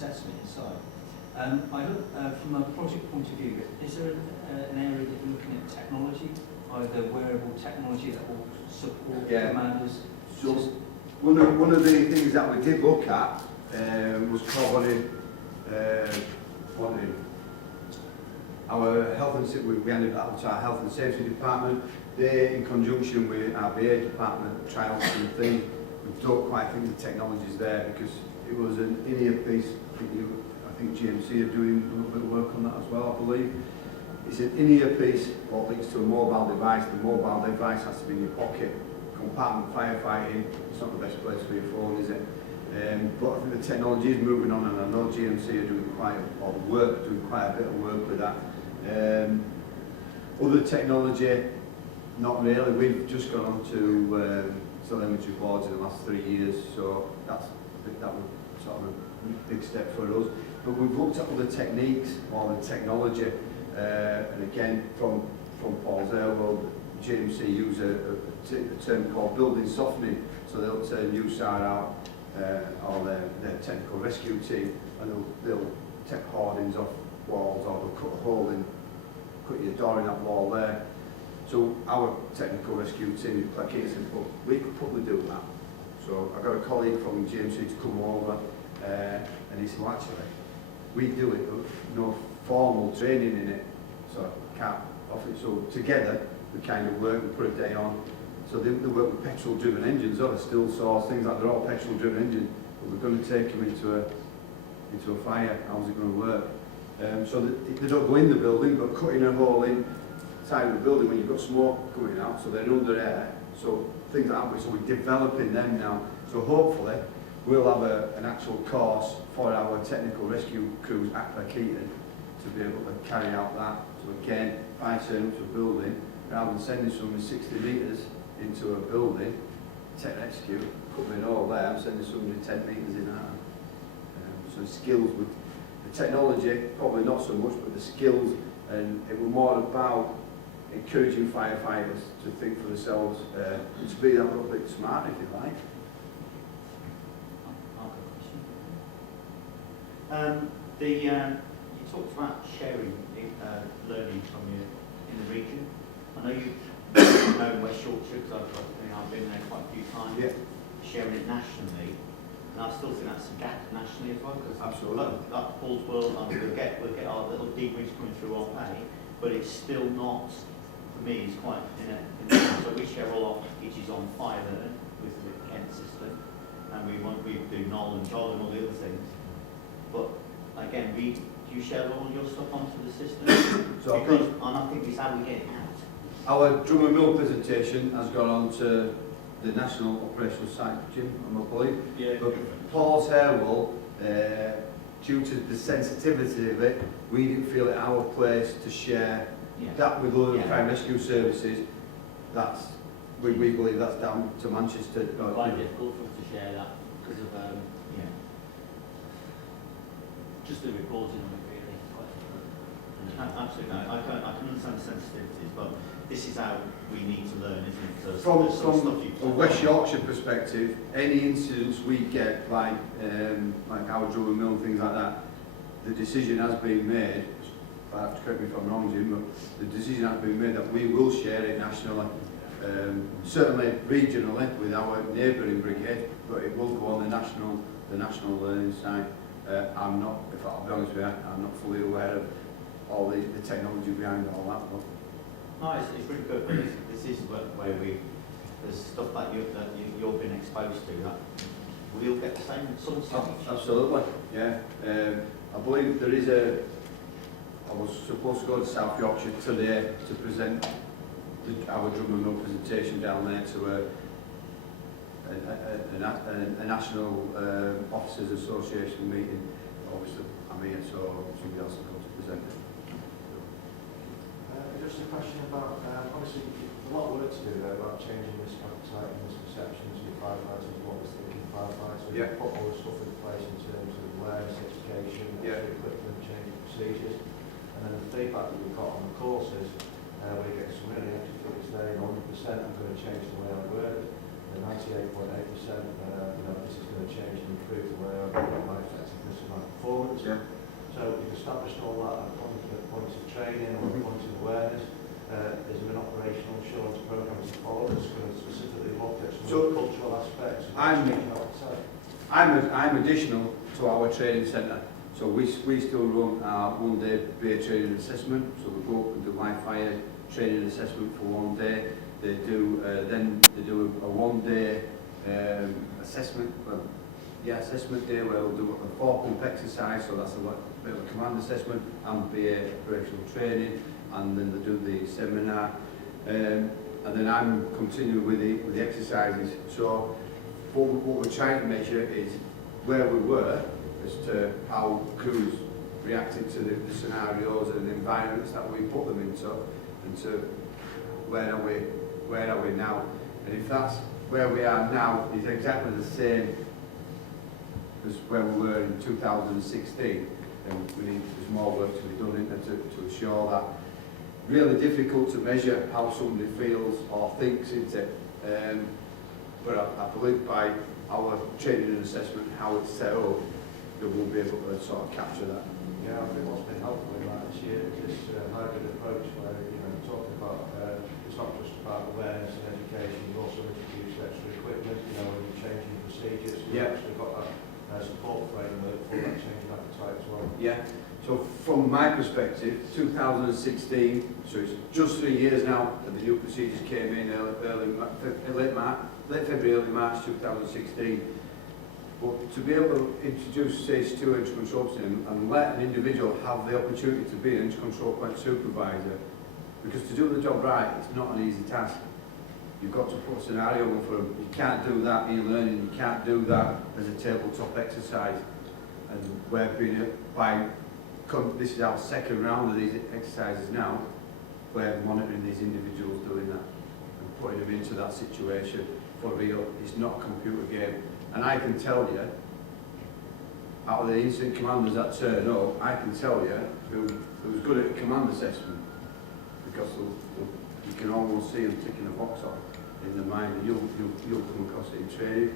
assessment inside. I look, from a project point of view, is there an area that you're looking at technology, either wearable technology that will support commanders? So one of the things that we did look at was probably our health and safety. We ended up to our health and safety department. They, in conjunction with our BA department, trialled something. We've done quite a think the technology's there because it was an in-ear piece. I think GMC are doing a little bit of work on that as well, I believe. It's an in-ear piece what links to a mobile device. The mobile device has to be in your pocket. Compartment firefighting, it's not the best place for your phone, is it? But I think the technology is moving on, and I know GMC are doing quite a bit of work with that. Other technology, not really. We've just gone on to telemetry boards in the last 3 years, so that was sort of a big step for us. But we've looked at other techniques or the technology, and again, from Paul's there, well, GMC use a term called building softening, so they'll turn USAR out, or their technical rescue team, and they'll take hoardings off walls, or they'll cut a hole in, cut your door in that wall there. So our technical rescue team, like it's simple, we could probably do that. So I got a colleague from GMC to come over, and he said, well, actually, we do it, but no formal training in it, so I can't offer it. So together, we kind of work, we put a day on. So they work with petrol-driven engines, or still source, things like they're all petrol-driven engines, but we're going to take them into a fire. How's it going to work? So they don't go in the building, but cutting a hole in side of the building when you've got smoke coming out, so they're under air. So things like that. So we're developing them now. So hopefully we'll have an actual course for our technical rescue crews at Keaton to be able to carry out that. So again, if I turn up to a building, rather than sending someone 60 metres into a building, tech rescue, covering all there, I'm sending somebody 10 metres in that. So skills with the technology, probably not so much, but the skills, and it was more about encouraging firefighters to think for themselves, to be that little bit smart, if you like. You talked about sharing learning from you in the region. I know you know West Yorkshire because I've been there quite a few times. Yeah. Sharing it nationally, and I still think that's a gap nationally as well. Because absolutely, like Paul's world, we'll get our little debriefs coming through on pay, but it's still not. For me, it's quite so we share all our packages on Fire Learn with the Kent system, and we do Noel and Joel and all the other things. But again, do you share all your stuff onto the system? And I think it's how we get it out. Our drum and mill presentation has gone on to the national operational site, Jim, I believe. Yeah. But Paul's Hairwall, due to the sensitivity of it, we didn't feel it our place to share that with other fire rescue services. We believe that's down to Manchester. It's quite difficult for us to share that because of just the reporting on it really. Absolutely, I can understand the sensitivities, but this is how we need to learn, isn't it? So from a West Yorkshire perspective, any incidents we get, like our drum and mill and things like that, the decision has been made. Correct me if I'm wrong, Jim, but the decision has been made that we will share it nationally. Certainly regionally with our neighbouring brigade, but it will go on the national learning side. I'm not, if I'll be honest with you, I'm not fully aware of all the technology behind all that. But no, it's really good. But this is where there's stuff that you've been exposed to that we'll get the same sort of stuff. Absolutely, yeah. I believe there is I was supposed to go to South Yorkshire today to present our drum and mill presentation down there to a national officers association meeting. Obviously, I'm here, so somebody else will go to present it. Just a question about, obviously, a lot of work to do there about changing risk appetite and misconceptions of firefighters, what was thinking firefighters. So you put all the stuff in place in terms of awareness, education, equipment, change procedures. And then the feedback that we've got on the courses, we get some really extra figures there, 100% I'm going to change the way I work, and 98.8%, this is going to change and improve the way I work, my effectiveness this amount of performance. Yeah. So we've established all that at points of training or points of awareness. Is there an operational assurance programme to follow that's going to specifically look at some of the cultural aspects? I'm additional to our training centre. So we still run our one-day beer training assessment. So we go up and do Wi-Fi training assessment for one day. They do then they do a one-day assessment. Assessment day where we'll do a 4-pump exercise. So that's a bit of a command assessment and BA operational training. And then they do the seminar. And then I'm continuing with the exercises. So what we're trying to measure is where we were as to how crews reacted to the scenarios and the environments that we put them into, and to where are we now. And if that's where we are now is exactly the same as where we were in 2016, then there's more work to be done in there to assure that. Really difficult to measure how somebody feels or thinks, isn't it? But I believe by our training and assessment, how it's set up, that we'll be able to sort of capture that. Yeah, I think what's been helpful in that this year is this hybrid approach where, you talk about, it's not just about awareness and education, you also introduce extra equipment, when you're changing procedures, you've actually got that support framework for that change in appetite as well. Yeah. So from my perspective, 2016, so it's just 3 years now that the new procedures came in late February, early March 2016. But to be able to introduce stage 2 engine control system and let an individual have the opportunity to be an engine control plant supervisor, because to do the job right, it's not an easy task. You've got to put a scenario in for them. You can't do that e-learning, you can't do that as a tabletop exercise. And we're being this is our second round of these exercises now. We're monitoring these individuals doing that and putting them into that situation for real. It's not a computer game. And I can tell you, out of the incident commanders that turn up, I can tell you who's good at a command assessment, because you can almost see them ticking a box off in the mind, and you'll come across it in training.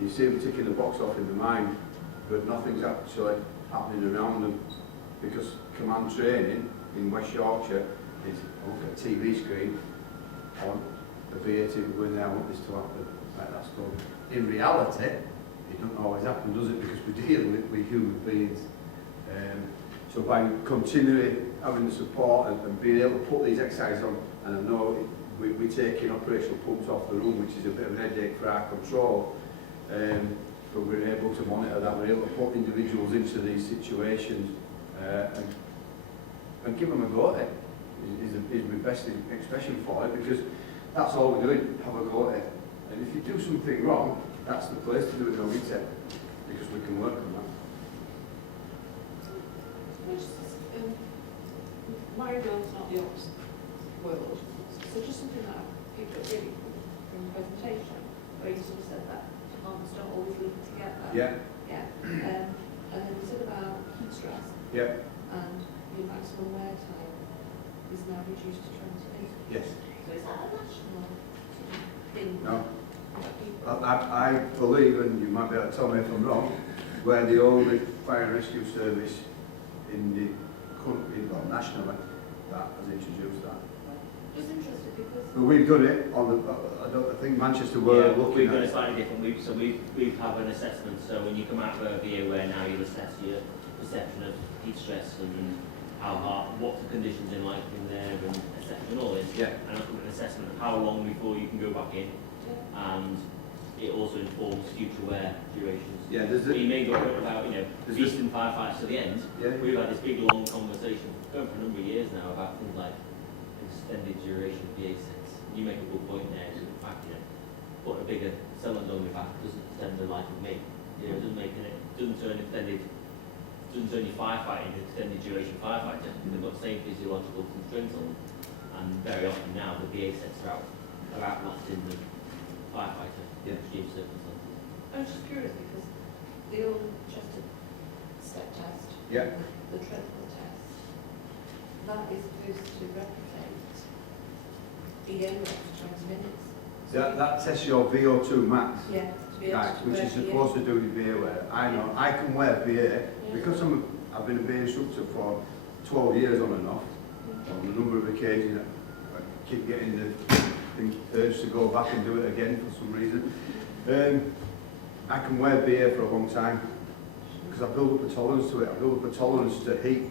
You see them ticking the box off in the mind, but nothing's actually happening around them, because command training in West Yorkshire is, I look at a TV screen, I want the BA team to go in there, I want this to happen, like that's done. In reality, it doesn't always happen, does it? Because we're dealing with human beings. So by continually having the support and being able to put these exercises on, and I know we're taking operational pumps off the room, which is a bit of an headache for our control, but we're able to monitor that, we're able to put individuals into these situations and give them a go at it, is my best expression for it, because that's all we're doing, have a go at it. And if you do something wrong, that's the place to do it, isn't it? Because we can work on that. My world's not the ops world, so just something that I picked up really from the presentation, where you sort of said that departments don't always link together. Yeah. Yeah. And then you said about heat stress. Yeah. And the maximum wear time is now reduced to 20 days. Yes. So is that a national thing? No. I believe, and you might be able to tell me if I'm wrong, we're the only fire and rescue service in the country, well, nationally, that has introduced that. Just interested because... But we've done it on the, I think Manchester were looking we've at done it. it slightly different. We have an assessment, so when you come out of a VA where now you'll assess your perception of heat stress and how hard, what the conditions in like in there and and all this. Yeah. And an assessment of how long before you can go back in. And it also informs future wear durations. Yeah, there's We may go about, beasting firefighters to the end. Yeah. We've had this big long conversation going for a number of years now about things like extended duration VA sets. You make a good point there, in fact, put a bigger cylinder on your back doesn't extend the life of me. It doesn't make it doesn't turn your firefighter into extended duration firefighter. They've got the same physiological constraints on them. And very often now the VA sets are outlasting the firefighter in extreme circumstances. I was just curious because the old Chester step test, Yeah. the treadmill test, that is supposed to replicate EO after 20 minutes. That tests your VO2 max. Yeah. to be able Right, to which wear is beer. supposed to do with beer wear. I know, I can wear beer, because I've been a beer instructor for 12 years on and off, on a number of occasions. I keep getting the urge to go back and do it again for some reason. I can wear beer for a long time, because I build up a tolerance to it. I build up a tolerance to heat,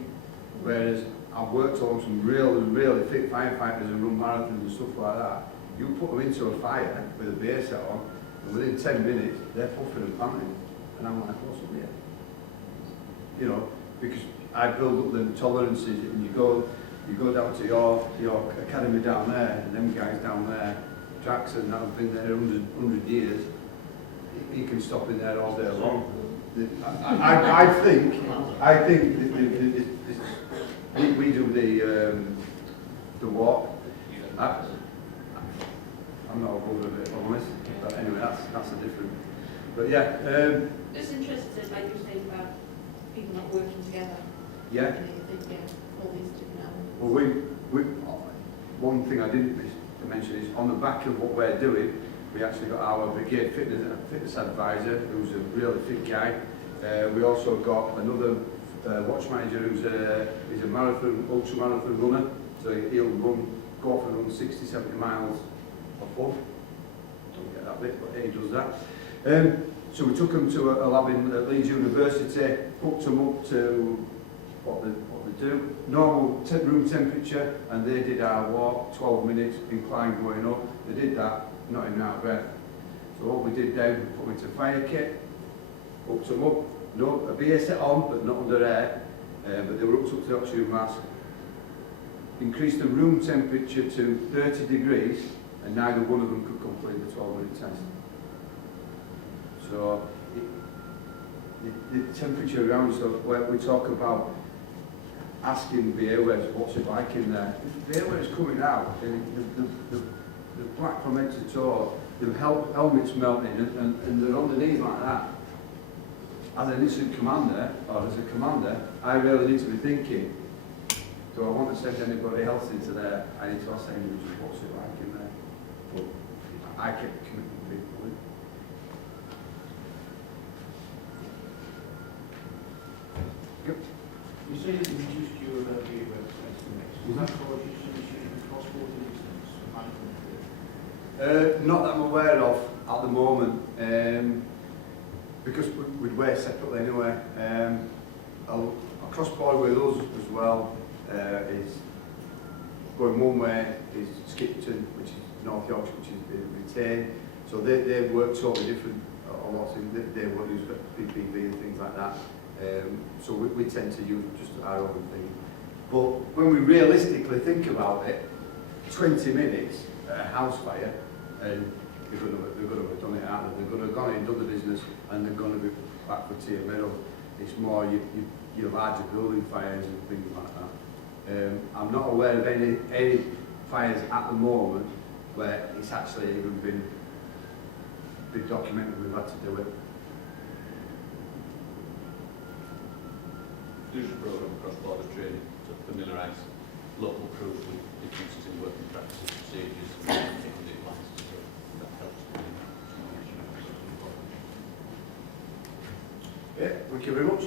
whereas I've worked on some really fit firefighters and run marathons and stuff like that. You put them into a fire with a beer set on, and within 10 minutes, they're puffing and panting. And I'm like, what's up here? You know, because I build up the tolerances, and you go down to your academy down there, and them guys down there, Jackson, that have been there 100 years, he can stop in there all day long. I think we do the walk. I'm not above it, if I'm honest. But anyway, that's a different. But yeah. Just interested, like you were saying about people not working together. Yeah. All these different elements. Well, one thing I didn't mention is on the back of what we're doing, we actually got our brigade fitness advisor, who's a really fit guy. We also got another watch manager who's a marathon, ultra marathon runner. So he'll go off and run 60, 70 miles a foot. Don't get that bit, but he does that. So we took him to a lab at Leeds University, hooked him up to what they do, normal room temperature, and they did our walk, 12 minutes, incline going up. They did that, not even out of breath. So what we did then, we put them into fire kit, hooked them up, no, a beer set on, but not under air, but they were hooked up to the oxygen mask. Increased the room temperature to 30 degrees, and neither one of them could complete the 12-minute test. So the temperature around, so where we talk about asking the airways what's it like in there. If the airways coming out, the black from head to toe, the helmet's melting, and they're underneath like that. As an instant commander, or as a commander, I really need to be thinking, do I want to send anybody else into there? I need to ask them what's it like in there. But I kept committing people in. Yep. You say that you reduced your beer website mix. Will that cause you some issues with cross-border incidents and management? Not that I'm aware of at the moment, because we'd wear separately anyway. Across border with us as well is going one way is Skipton, which is North Yorkshire, which is retained. So they work totally different. A lot of things they won't use PPV and things like that. So we tend to use just our own thing. But when we realistically think about it, 20 minutes at a house fire, and they're going to have done it out, they're going to have gone in, done the business, and they're going to be back for Tier Middle. It's more your larger building fires and things like that. I'm not aware of any fires at the moment where it's actually even been documented we've had to do it. There's a programme across border training to familiarise local crews with differences in working practices, procedures, and technical plans. So that helps. Yeah, thank you very much.